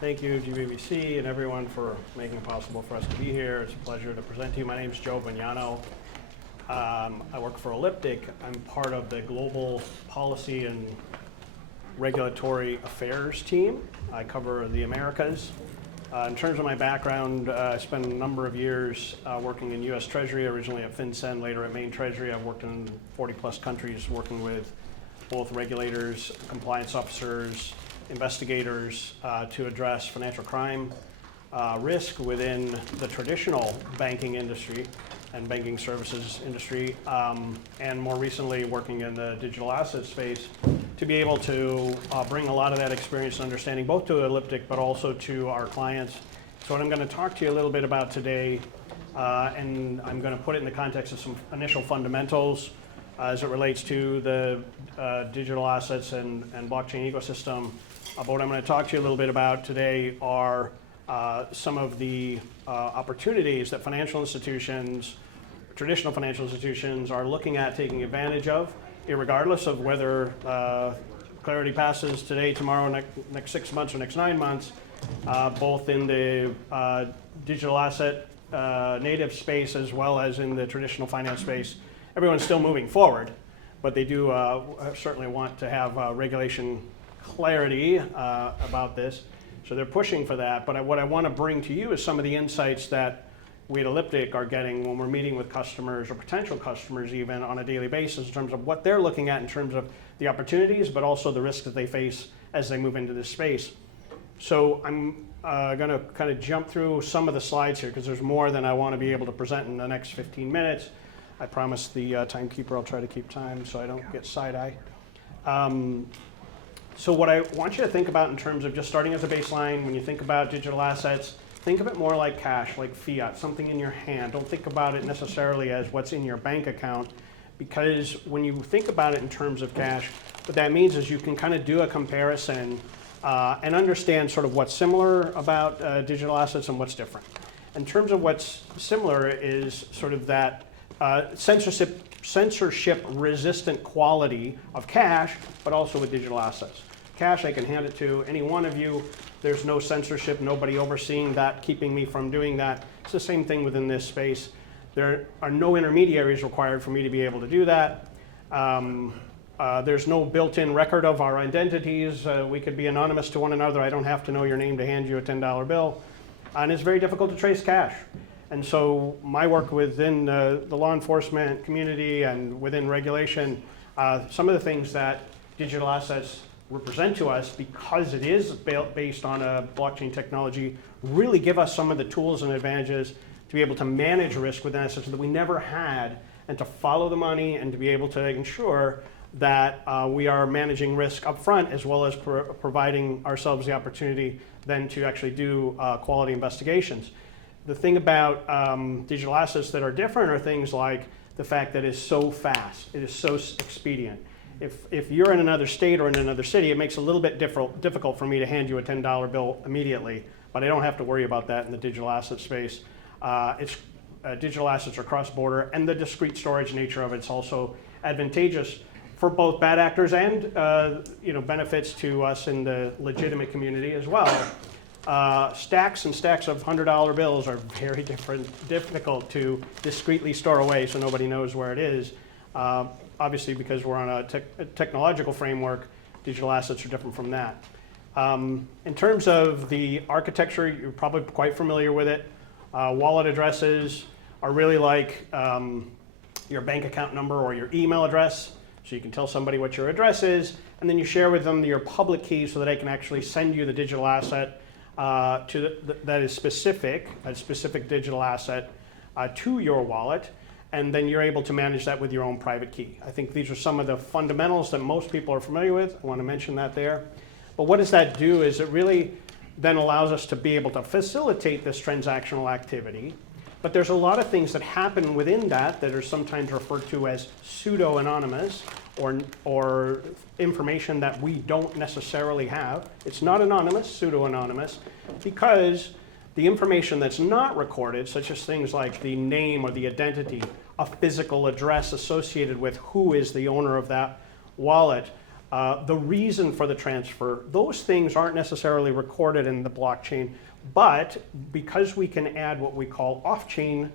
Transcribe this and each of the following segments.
Thank you, GBBC, and everyone for making it possible for us to be here. It's a pleasure to present to you. My name is Joe Bognanno. I work for Elliptic. I'm part of the Global Policy and Regulatory Affairs team. I cover the Americas. In terms of my background, I spent a number of years working in U.S. Treasury, originally at FinCEN, later at Maine Treasury. I've worked in 40-plus countries working with both regulators, compliance officers, investigators to address financial crime risk within the traditional banking industry and banking services industry, and more recently working in the digital asset space to be able to bring a lot of that experience and understanding both to Elliptic but also to our clients. So what I'm going to talk to you a little bit about today, and I'm going to put it in the context of some initial fundamentals as it relates to the digital assets and blockchain ecosystem. But what I'm going to talk to you a little bit about today are some of the opportunities that financial institutions, traditional financial institutions, are looking at taking advantage of, irregardless of whether clarity passes today, tomorrow, next 6 months, or next 9 months, both in the digital asset native space as well as in the traditional finance space. Everyone's still moving forward, but they do certainly want to have regulation clarity about this. So they're pushing for that. But what I want to bring to you is some of the insights that we at Elliptic are getting when we're meeting with customers or potential customers even on a daily basis in terms of what they're looking at in terms of the opportunities, but also the risks that they face as they move into this space. So I'm going to kind of jump through some of the slides here because there's more than I want to be able to present in the next 15 minutes. I promise the timekeeper I'll try to keep time so I don't get side-eye. So what I want you to think about in terms of just starting as a baseline, when you think about digital assets, think of it more like cash, like fiat, something in your hand. Don't think about it necessarily as what's in your bank account, because when you think about it in terms of cash, what that means is you can kind of do a comparison and understand sort of what's similar about digital assets and what's different. In terms of what's similar is sort of that censorship-resistant quality of cash, but also with digital assets. Cash, I can hand it to any one of you. There's no censorship, nobody overseeing that, keeping me from doing that. It's the same thing within this space. There are no intermediaries required for me to be able to do that. There's no built-in record of our identities. We could be anonymous to one another. I don't have to know your name to hand you a $10 bill. And it's very difficult to trace cash. And so my work within the law enforcement community and within regulation, some of the things that digital assets represent to us, because it is based on a blockchain technology, really give us some of the tools and advantages to be able to manage risk within assets that we never had, and to follow the money and to be able to ensure that we are managing risk up front as well as providing ourselves the opportunity then to actually do quality investigations. The thing about digital assets that are different are things like the fact that it's so fast, it is so expedient. If you're in another state or in another city, it makes it a little bit difficult for me to hand you a $10 bill immediately, but I don't have to worry about that in the digital asset space. Digital assets are cross-border, and the discrete storage nature of it's also advantageous for both bad actors and benefits to us in the legitimate community as well. Stacks and stacks of $100 bills are very difficult to discreetly store away so nobody knows where it is. Obviously, because we're on a technological framework, digital assets are different from that. In terms of the architecture, you're probably quite familiar with it. Wallet addresses are really like your bank account number or your email address, so you can tell somebody what your address is, and then you share with them your public key so that they can actually send you the digital asset that is specific, a specific digital asset to your wallet, and then you're able to manage that with your own private key. I think these are some of the fundamentals that most people are familiar with. I want to mention that there. But what does that do is it really then allows us to be able to facilitate this transactional activity. But there's a lot of things that happen within that are sometimes referred to as pseudo-anonymous or information that we don't necessarily have. It's not anonymous, pseudo-anonymous, because the information that's not recorded, such as things like the name or the identity, a physical address associated with who is the owner of that wallet, the reason for the transfer. Those things aren't necessarily recorded in the blockchain, but because we can add what we call off-chain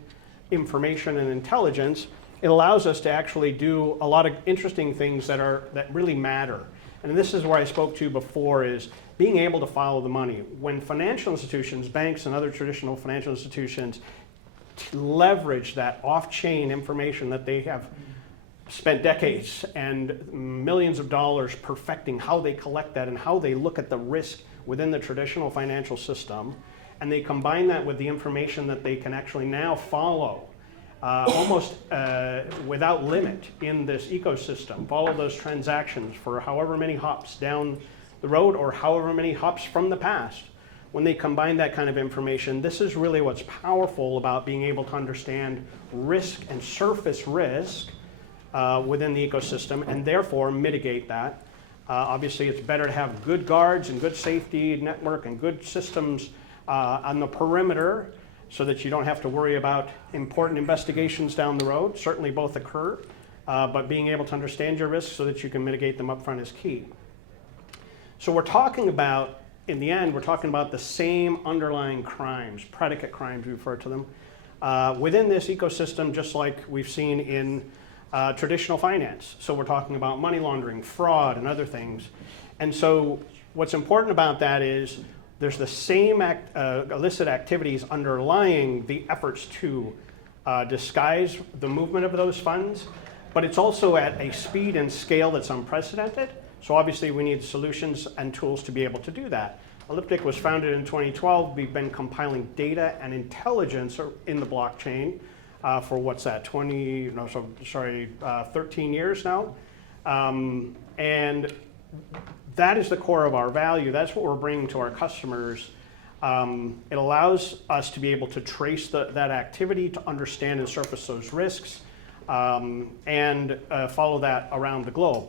information and intelligence, it allows us to actually do a lot of interesting things that really matter. And this is where I spoke to before, is being able to follow the money. When financial institutions, banks and other traditional financial institutions leverage that off-chain information that they have spent decades and millions of dollars perfecting how they collect that and how they look at the risk within the traditional financial system, and they combine that with the information that they can actually now follow almost without limit in this ecosystem, follow those transactions for however many hops down the road or however many hops from the past. When they combine that kind of information, this is really what's powerful about being able to understand risk and surface risk within the ecosystem, and therefore mitigate that. Obviously, it's better to have good guards and good safety network and good systems on the perimeter so that you don't have to worry about important investigations down the road. Certainly both occur, but being able to understand your risks so that you can mitigate them up front is key. So we're talking about, in the end, we're talking about the same underlying crimes, predicate crimes we refer to them, within this ecosystem, just like we've seen in traditional finance. So we're talking about money laundering, fraud, and other things. And so what's important about that is there's the same illicit activities underlying the efforts to disguise the movement of those funds, but it's also at a speed and scale that's unprecedented. So obviously we need solutions and tools to be able to do that. Elliptic was founded in 2012. We've been compiling data and intelligence in the blockchain for what's that, 13 years now. And that is the core of our value. That's what we're bringing to our customers. It allows us to be able to trace that activity, to understand and surface those risks, and follow that around the globe.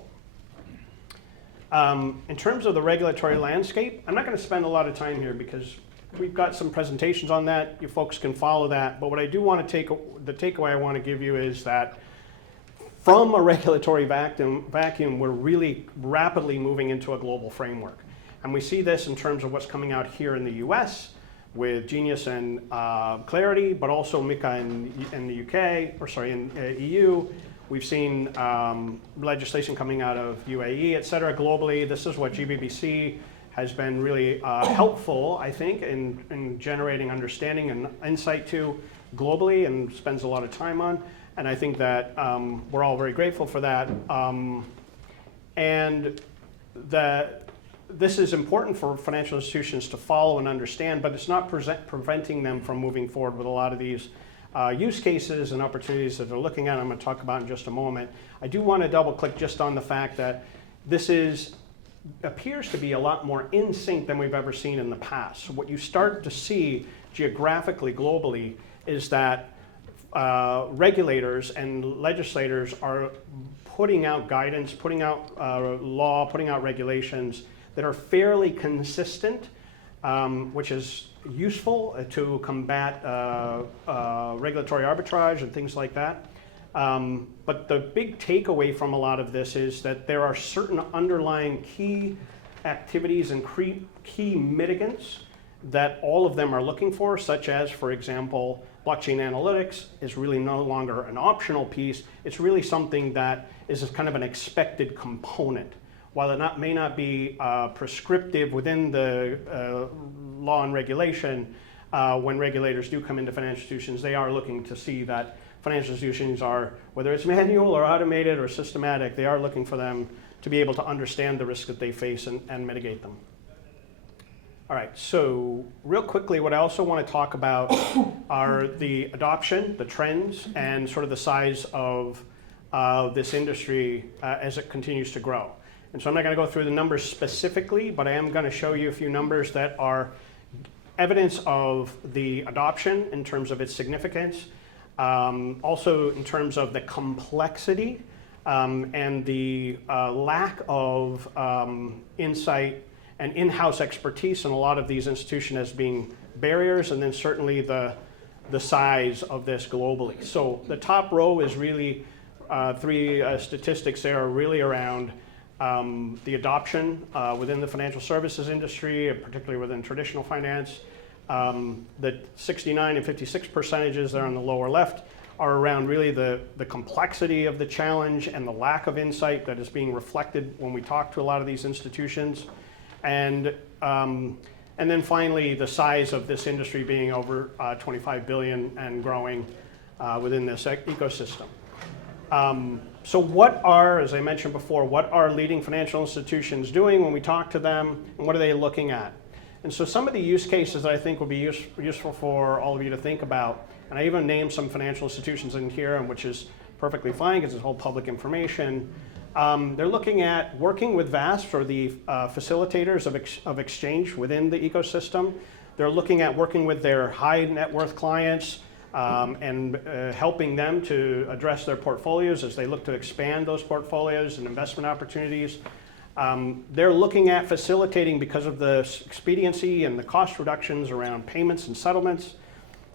In terms of the regulatory landscape, I'm not going to spend a lot of time here because we've got some presentations on that. You folks can follow that. But what I do want to the takeaway I want to give you is that from a regulatory vacuum, we're really rapidly moving into a global framework. And we see this in terms of what's coming out here in the US with Genius and Clarity, but also MiCA in the UK, or sorry, in EU. We've seen legislation coming out of UAE, et cetera, globally. This is what GBBC has been really helpful, I think, in generating understanding and insight to globally, and spends a lot of time on. And I think that we're all very grateful for that. And this is important for financial institutions to follow and understand, but it's not preventing them from moving forward with a lot of these use cases and opportunities that they're looking at. I'm going to talk about in just a moment. I do want to double click just on the fact that this appears to be a lot more in sync than we've ever seen in the past. So what you start to see geographically, globally, is that regulators and legislators are putting out guidance, putting out law, putting out regulations that are fairly consistent, which is useful to combat regulatory arbitrage and things like that. But the big takeaway from a lot of this is that there are certain underlying key activities and key mitigants that all of them are looking for, such as, for example, blockchain analytics is really no longer an optional piece. It's really something that is kind of an expected component. While it may not be prescriptive within the law and regulation, when regulators do come into financial institutions, they are looking to see that financial institutions are, whether it's manual or automated or systematic, they are looking for them to be able to understand the risk that they face and mitigate them. All right, so real quickly, what I also want to talk about are the adoption, the trends, and sort of the size of this industry as it continues to grow. And so I'm not going to go through the numbers specifically, but I am going to show you a few numbers that are evidence of the adoption in terms of its significance, also in terms of the complexity and the lack of insight and in-house expertise in a lot of these institutions as being barriers, and then certainly the size of this globally. So the top row is really three statistics there are really around the adoption within the financial services industry, particularly within traditional finance. The 69 and 56 percentages there on the lower left are around really the complexity of the challenge and the lack of insight that is being reflected when we talk to a lot of these institutions. And then finally, the size of this industry being over 25 billion and growing within this ecosystem. So what are, as I mentioned before, what are leading financial institutions doing when we talk to them, and what are they looking at? And so some of the use cases that I think will be useful for all of you to think about, and I even named some financial institutions in here, and which is perfectly fine because it's all public information. They're looking at working with VASPs, or the facilitators of exchange within the ecosystem. They're looking at working with their high net worth clients and helping them to address their portfolios as they look to expand those portfolios and investment opportunities. They're looking at facilitating, because of the expediency and the cost reductions around payments and settlements.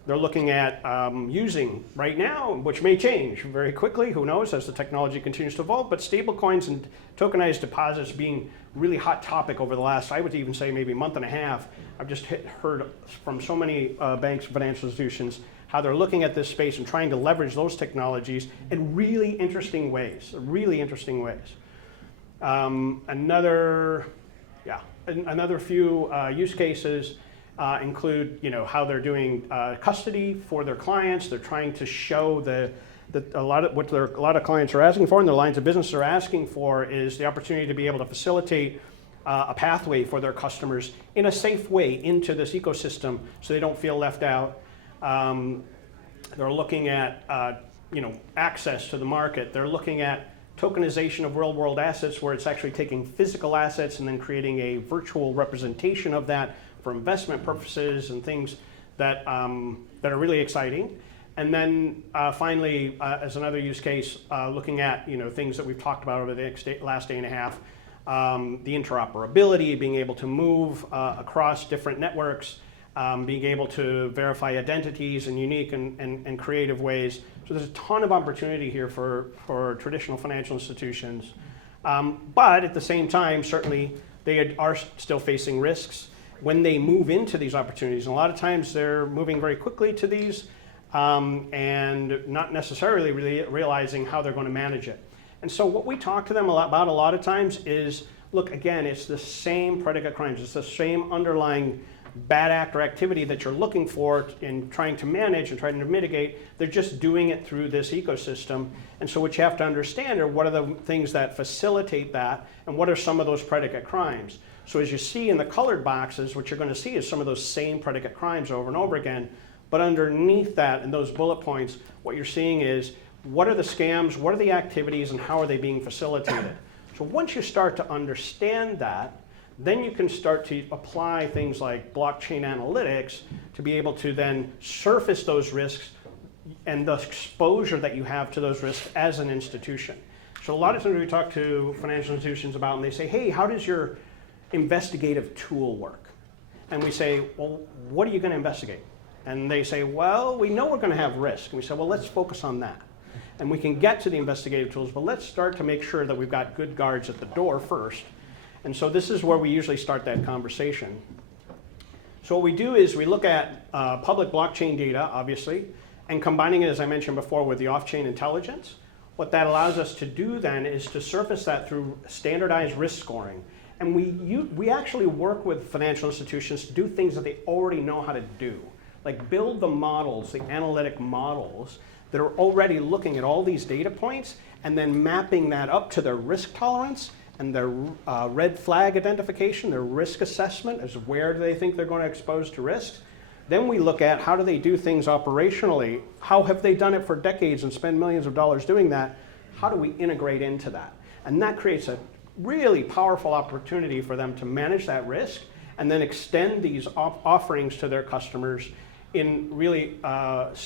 They're looking at using right now, which may change very quickly, who knows, as the technology continues to evolve, but stablecoins and tokenized deposits being really hot topic over the last, I would even say maybe month and a half. I've just heard from so many banks and financial institutions how they're looking at this space and trying to leverage those technologies in really interesting ways, Another few use cases include, how they're doing custody for their clients. They're trying to show that a lot of clients are asking for, and their lines of business are asking for, is the opportunity to be able to facilitate a pathway for their customers in a safe way into this ecosystem, so they don't feel left out. They're looking at access to the market. They're looking at tokenization of real-world assets, where it's actually taking physical assets and then creating a virtual representation of that for investment purposes and things that are really exciting. And then finally, as another use case, looking at things that we've talked about over the last day and a half, the interoperability, being able to move across different networks, being able to verify identities in unique and creative ways. So there's a ton of opportunity here for traditional financial institutions. But at the same time, certainly they are still facing risks when they move into these opportunities. And a lot of times they're moving very quickly to these and not necessarily really realizing how they're going to manage it. And so what we talk to them about a lot of times is, look, again, it's the same predicate crimes. It's the same underlying bad act or activity that you're looking for in trying to manage and trying to mitigate. They're just doing it through this ecosystem. And so what you have to understand are what are the things that facilitate that, and what are some of those predicate crimes. So as you see in the colored boxes, what you're going to see is some of those same predicate crimes over and over again. But underneath that, in those bullet points, what you're seeing is, what are the scams, what are the activities, and how are they being facilitated? So once you start to understand that, then you can start to apply things like blockchain analytics to be able to then surface those risks and the exposure that you have to those risks as an institution. So a lot of times we talk to financial institutions about, and they say, hey, how does your investigative tool work? And we say, well, what are you going to investigate? And they say, well, we know we're going to have risk. And we say, well, let's focus on that. And we can get to the investigative tools, but let's start to make sure that we've got good guards at the door first. And so this is where we usually start that conversation. So what we do is we look at public blockchain data, obviously, and combining it, as I mentioned before, with the off-chain intelligence. What that allows us to do then is to surface that through standardized risk scoring. And we actually work with financial institutions to do things that they already know how to do, like build the models, the analytic models that are already looking at all these data points and then mapping that up to their risk tolerance and their red flag identification, their risk assessment as where do they think they're going to expose to risks. Then we look at how do they do things operationally, how have they done it for decades and spend millions of dollars doing that, how do we integrate into that? And that creates a really powerful opportunity for them to manage that risk and then extend these offerings to their customers in really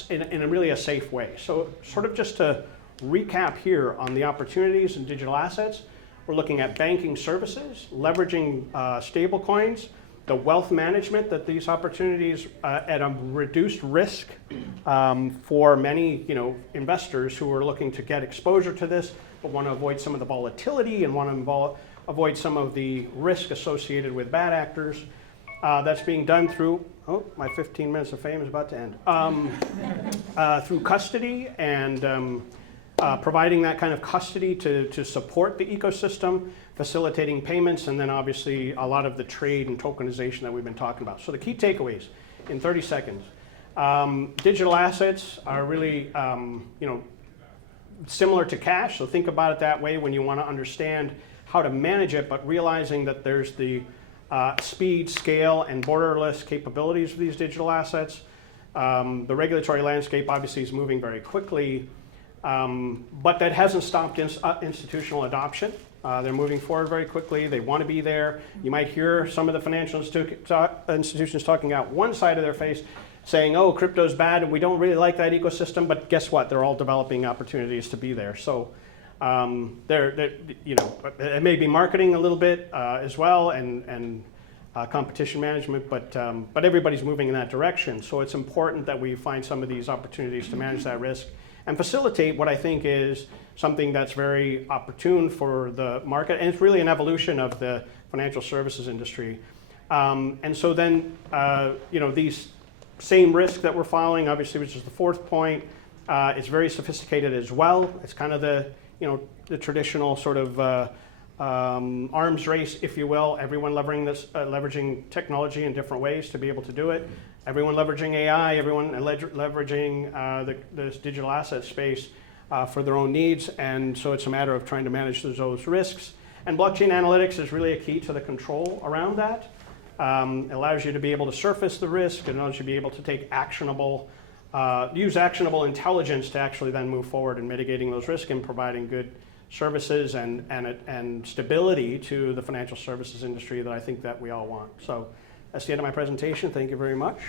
in a really safe way. So sort of just to recap here on the opportunities in digital assets, we're looking at banking services, leveraging stablecoins, the wealth management that these opportunities at a reduced risk for many investors who are looking to get exposure to this, but want to avoid some of the volatility and want to avoid some of the risk associated with bad actors. That's being done through, oh, my 15 minutes of fame is about to end, through custody and providing that kind of custody to support the ecosystem, facilitating payments, and then obviously a lot of the trade and tokenization that we've been talking about. So the key takeaways in 30 seconds. Digital assets are really similar to cash, so think about it that way when you want to understand how to manage it, but realizing that there's the speed, scale, and borderless capabilities of these digital assets. The regulatory landscape obviously is moving very quickly, but that hasn't stopped institutional adoption. They're moving forward very quickly. They want to be there. You might hear some of the financial institutions talking out one side of their face, saying, oh, crypto's bad and we don't really like that ecosystem, but guess what? They're all developing opportunities to be there. So it may be marketing a little bit as well and competition management, but everybody's moving in that direction. So it's important that we find some of these opportunities to manage that risk and facilitate what I think is something that's very opportune for the market, and it's really an evolution of the financial services industry. And so then, these same risk that we're following, obviously, which is the fourth point, it's very sophisticated as well. It's kind of the traditional sort of arms race, if you will. Everyone leveraging technology in different ways to be able to do it. Everyone leveraging AI, everyone leveraging this digital asset space for their own needs. And so it's a matter of trying to manage those risks. And blockchain analytics is really a key to the control around that. It allows you to be able to surface the risk. It allows you to be able to take use actionable intelligence to actually then move forward in mitigating those risks and providing good services and stability to the financial services industry that I think that we all want. So that's the end of my presentation. Thank you very much.